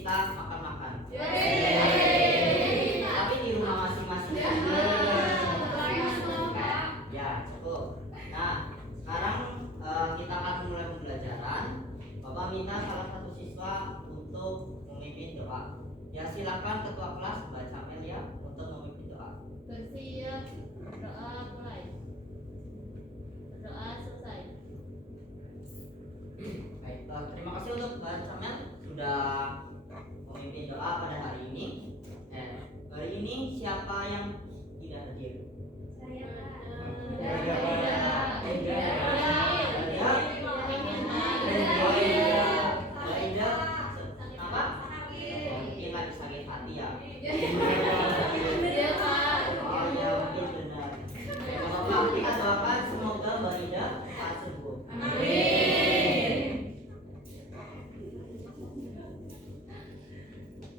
kita makan-makan. Yeay. Tapi di rumah masing-masing. Ya, cukup. Nah, sekarang kita akan mulai pembelajaran. Bapak minta salah satu siswa untuk memimpin doa. Ya, silakan ketua kelas Mbak Camel ya untuk memimpin doa. Bersiap, doa mulai. Doa selesai. Baik, terima kasih untuk Mbak Camel sudah memimpin doa pada hari ini. Hari ini siapa yang tidak hadir? Saya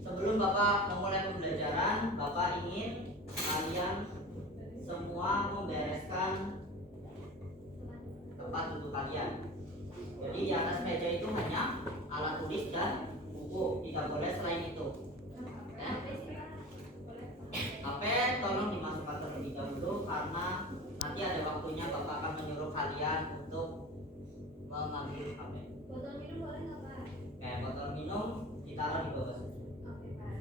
Sebelum Bapak memulai pembelajaran, Bapak ingin kalian semua membereskan tempat duduk kalian. Jadi di atas meja itu hanya alat tulis dan buku, tidak boleh selain itu. Ya? HP tolong dimasukkan terlebih dahulu karena nanti ada waktunya Bapak akan menyuruh kalian untuk mengambil HP. botol minum boleh nggak Pak? Botol minum ditaruh di bawah situ. Oke Pak.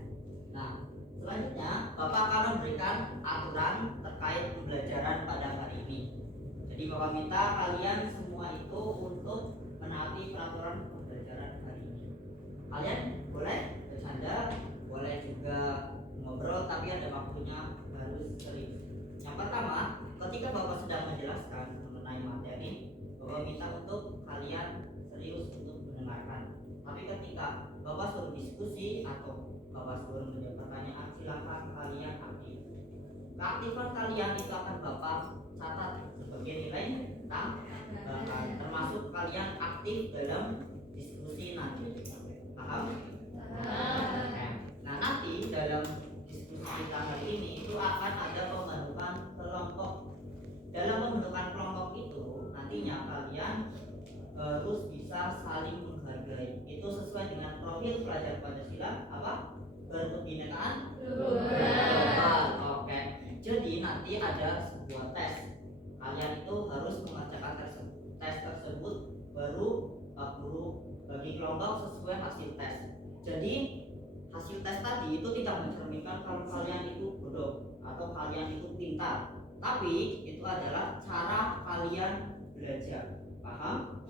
Nah, selanjutnya Bapak akan memberikan aturan terkait pembelajaran pada hari ini. Jadi Bapak minta kalian semua itu untuk menaati peraturan pembelajaran hari ini. Kalian boleh bercanda, boleh juga ngobrol, tapi ada waktunya, harus serius. Yang pertama, ketika Bapak sedang menjelaskan mengenai materi, Bapak minta untuk kalian serius untuk mendengarkan. Tapi ketika Bapak suruh diskusi atau Bapak suruh menjawab pertanyaan, silakan kalian aktif. Keaktifan kalian itu akan Bapak catat sebagai nilai tambahan, termasuk kalian aktif dalam diskusi nanti. Paham? Nah, nanti dalam diskusi kita hari ini itu akan ada pembentukan kelompok. Dalam pembentukan kelompok itu nantinya kalian harus bisa saling menghargai. Itu sesuai dengan profil pelajar Pancasila apa? Berkebinekaan global. Oke. Jadi nanti ada sebuah tes. Kalian itu harus mengerjakan tes tersebut, baru guru bagi kelompok sesuai hasil tes. Jadi hasil tes tadi itu tidak mencerminkan kalau kalian itu bodoh atau kalian itu pintar, tapi itu adalah cara kalian belajar. Paham?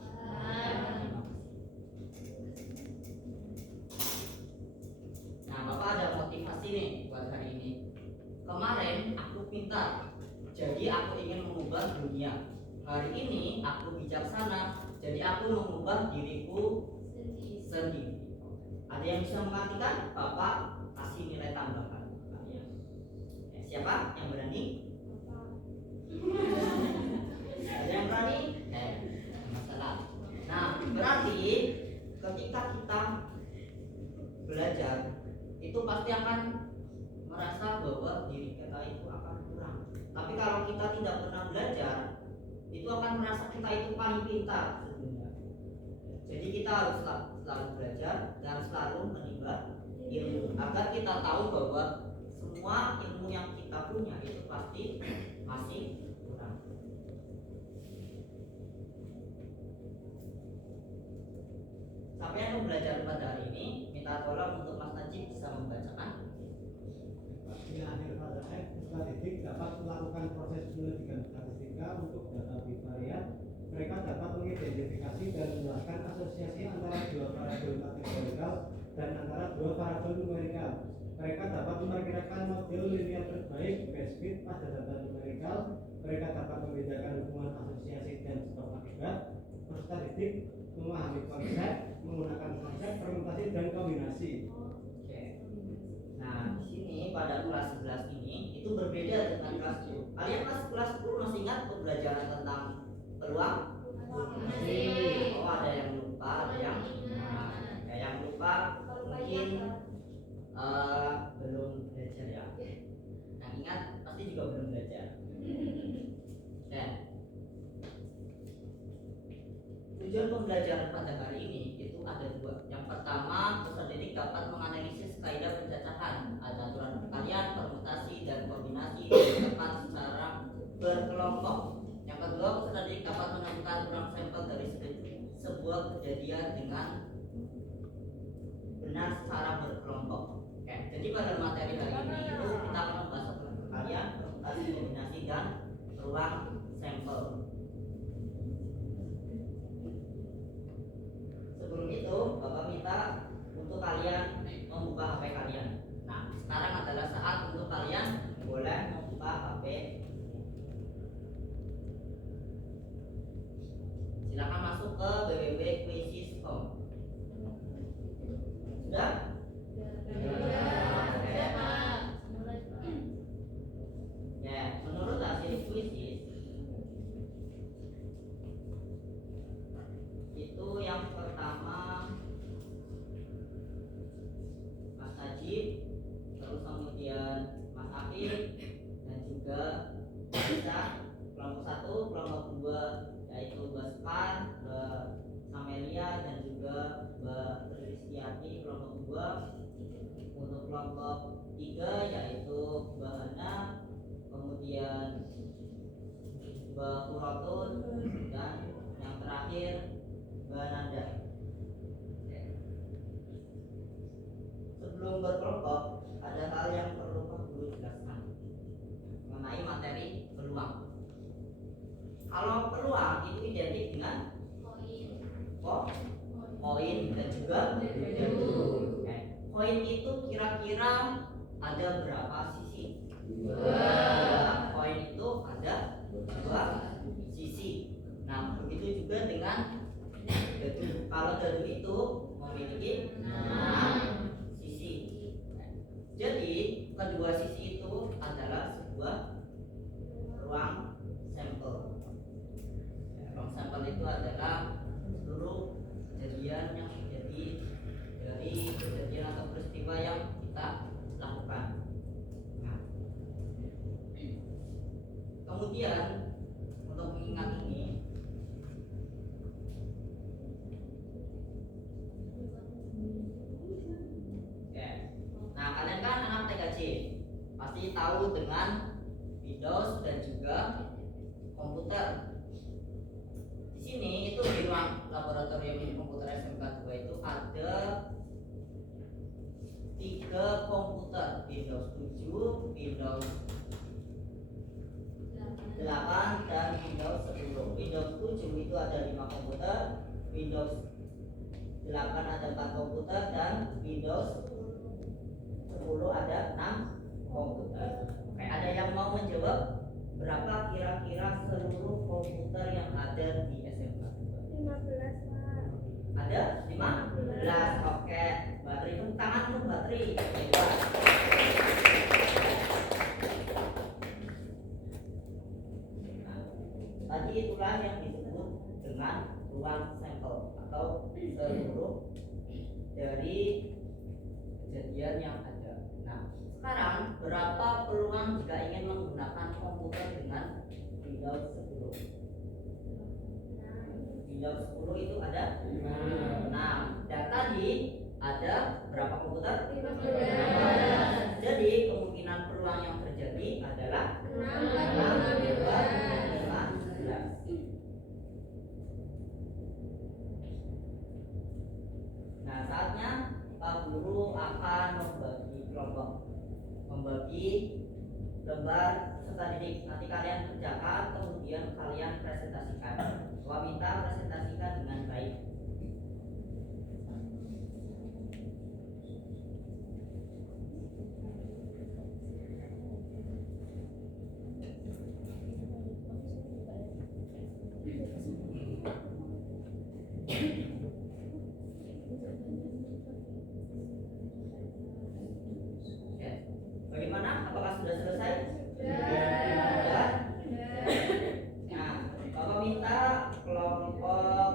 Nah, Bapak ada motivasi nih buat hari ini. Kemarin aku pintar, jadi aku ingin mengubah dunia. Hari ini aku bijaksana, jadi aku mengubah diriku sendiri. Ada yang bisa mengartikan? Bapak kasih nilai tambahan kalian. Siapa yang berani? Ada yang berani? Masalah. Nah, berarti ketika kita belajar itu pasti akan merasa bahwa diri kita itu akan kurang. Tapi kalau kita tidak pernah belajar, itu akan merasa kita itu paling pintar sebenarnya. Jadi kita harus selalu belajar dan selalu menimba ilmu agar kita tahu bahwa semua ilmu yang kita punya itu pasti masih kurang. Sampai yang belajar pada hari ini, minta tolong untuk Mas Najib bisa membacakan. Di akhir paragraf, peserta didik dapat melakukan proses penyelidikan statistika untuk data bivariat. Mereka dapat mengidentifikasi dan menjelaskan asosiasi antara dua variabel kategorikal dan antara dua variabel numerikal. Mereka dapat memperkirakan model linear terbaik best fit pada data numerikal. Mereka dapat membedakan hubungan asosiasi dan sebab akibat. Peserta didik memahami konsep, menggunakan konsep permutasi dan kombinasi. Oke. Nah, di sini pada kelas 11 ini itu berbeda dengan kelas 10. Kalian kelas 10 masih ingat pembelajaran tentang peluang? Oh, ada yang lupa, ada yang lupa mungkin belum belajar ya. Yang ingat pasti juga belum belajar. Tujuan pembelajaran pada hari ini itu ada dua. Yang pertama, peserta didik dapat mengatasi menentukan ulang sampel dari sebuah kejadian dengan benar secara berkelompok. Oke, jadi pada materi hari ini itu kita akan membahas tentang kalian permutasi, kombinasi, dan ruang sampel. Sebelum itu, Bapak minta untuk kalian membuka HP kalian. Nah, sekarang adalah saat untuk kalian boleh membuka HP. Silakan masuk ke www.quizzes.com. Sudah? Ya, menurut hasil Quizzes itu yang pertama Mas Najib, terus kemudian Mas Afif, dan juga Bisa kelompok 1, kelompok 2 yaitu Mbak Span, Mbak Samelia, dan juga Mbak Rizkyati kelompok 2. Untuk kelompok 3 yaitu Mbak Hana, kemudian Mbak Kurotun, dan yang terakhir Mbak Nanda. Sebelum berkelompok, ada hal yang perlu Pak Guru jelaskan mengenai materi peluang. Kalau peluang itu identik dengan koin dan juga oke. Koin itu kira-kira ada berapa sisi? Koin itu ada 2 sisi. Nah, begitu juga dengan dadu. Kalau dadu itu memiliki 6 sisi. Jadi kedua sisi itu adalah sebuah ruang sampel. Ruang sampel itu adalah seluruh kejadian yang terjadi dari kejadian atau peristiwa yang kita lakukan. Nah, kemudian untuk mengingat ini, ya. Nah, kalian kan anak TKJ, pasti tahu dengan Windows dan juga komputer. Di sini itu di ruang laboratorium komputer SMK 2 itu ada 3 komputer, Windows 7, Windows 8, dan Windows 10. Windows 7 itu ada 5 komputer, Windows 8 ada 4 komputer, dan Windows 10 ada 6 komputer. Oke, ada yang mau menjawab berapa kira-kira seluruh komputer yang ada di SMK? 15, Pak. Ada 15. Oke, Mbak Tri, tepuk tangan untuk Mbak Tri. Hebat. Nah, tadi itulah yang disebut dengan ruang sampel atau seluruh dari kejadian yang ada. Nah, sekarang berapa peluang jika ingin menggunakan komputer dengan Windows 10? Windows 10 itu ada 6. Dan tadi ada berapa komputer? 15. Jadi kemungkinan peluang yang terjadi adalah 6 15. Nah, saatnya Pak Guru akan membagi kelompok, membagi lembar peserta didik. Nanti kalian kerjakan, kemudian kalian presentasikan. Gua minta presentasikan dengan baik. Oke. Bagaimana? Apakah sudah selesai? Sudah. Nah, Bapak minta kelompok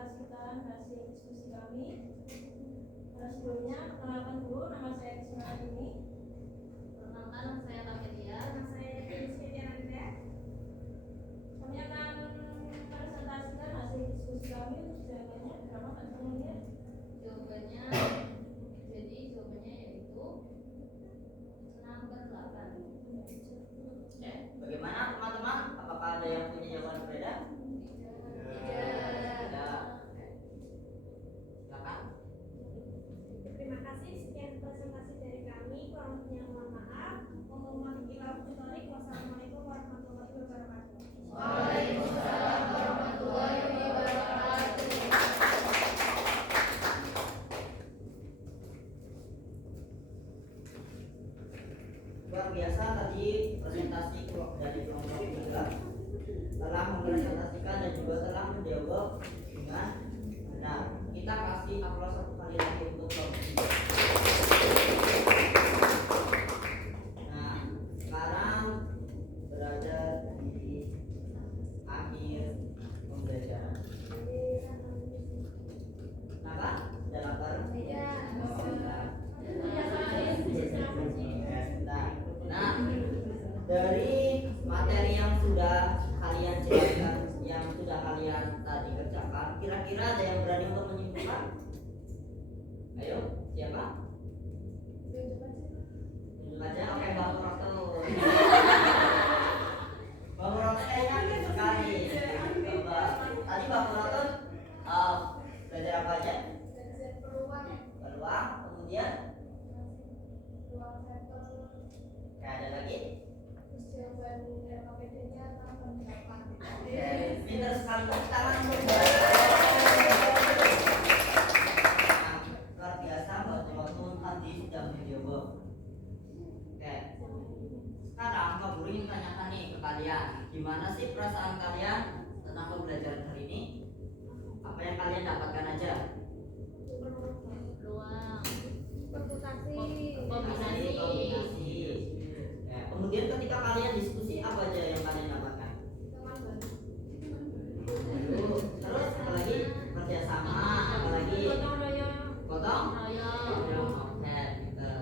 presentasikan hasil diskusi kami. Sebelumnya, perkenalkan dulu, nama saya Kisma ini. Perkenalkan, saya Kamelia. Nama saya Rizky Tiananda. Kami akan presentasikan hasil diskusi kami. Jawabannya berapa Pak Kamelia? Jawabannya yaitu 6/8. Ya, bagaimana teman-teman? Apakah ada yang punya jawaban berbeda? Tidak. Silakan. Terima kasih, sekian presentasi dari kami. Kurang lebihnya mohon maaf. Wassalamualaikum warahmatullahi wabarakatuh. Waalaikumsalam warahmatullahi wabarakatuh. Luar biasa tadi presentasi dari kelompok 3 telah mempresentasikan dan juga telah menjawab dengan benar. Kita kasih aplaus satu kali lagi untuk kelompok 3. Nah, sekarang berada di akhir pembelajaran. Kenapa? Ada lapar? Nah, dari materi yang sudah kalian jelaskan, yang sudah kalian tadi kerjakan, kira-kira ada yang berani untuk menyimpulkan? Ayo, siapa? Tunjuk aja, oke Bang Roto. Bang Roto kayaknya aktif sekali. Coba, tadi Bang Roto belajar apa aja? Peluang, kemudian ada lagi? Pintar sekali, tepuk tangan untuk Mbak. Luar biasa Mbak Roto tadi sudah menjawab. Oke. Sekarang Pak Guru ingin tanyakan nih ke kalian, gimana sih perasaan kalian tentang pembelajaran hari ini? Apa yang kalian dapatkan aja? Peluang. Kombinasi. Ya, kemudian ketika kalian diskusi apa aja yang kalian dapatkan? Terus apa lagi? Kerjasama, apa lagi? Gotong royong. Oke, gitu.